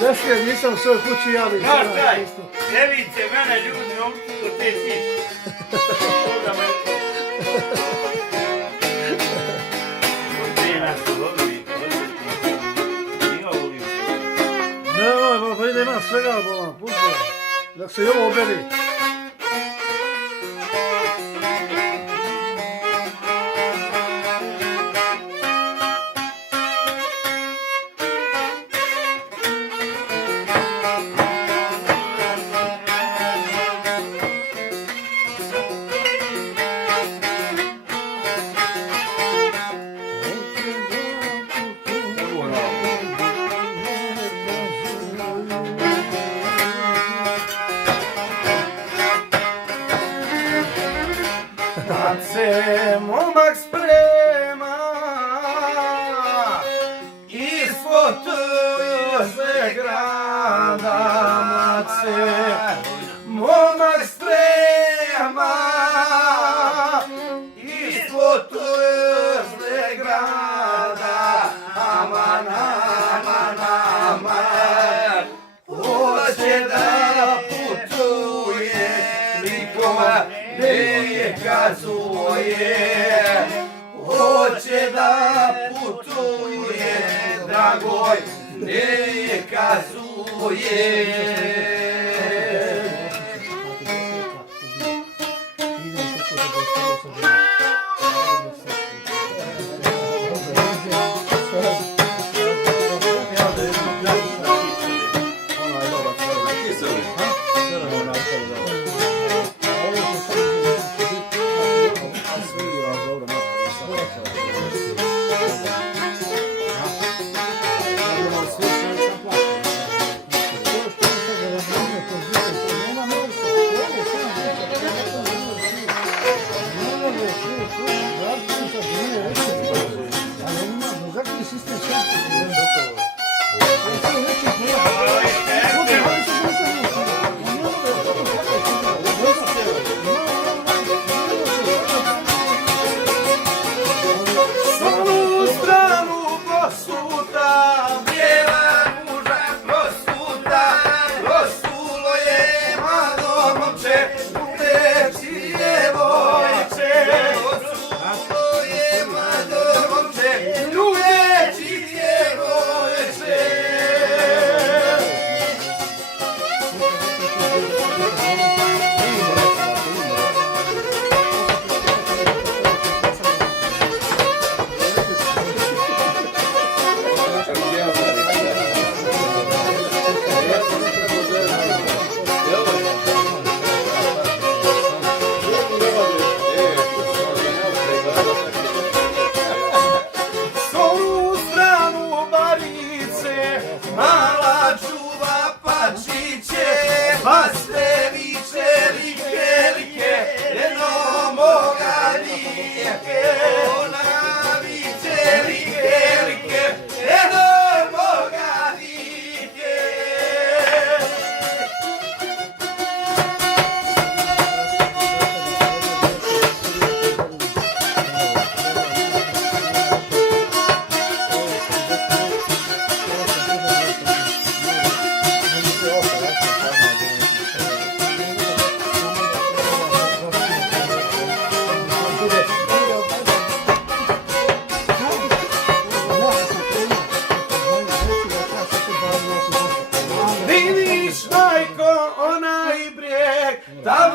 Deške, nisam sve kući javim. Znaš kaj, ne vidite mene ljudi do te tiče. Toga me... Nije nas to dobili, nije volim. Ne, pa ide imam svega, bolam, pusti. Da se i ovo oberi. Kad se momak sprema ispod tužne grada, mat se momak sprema ispod tužne grada, aman, aman, aman, hoće da putuje, nikoma ne kazuje, hoće da putuje, dragoj, ne kazuje. та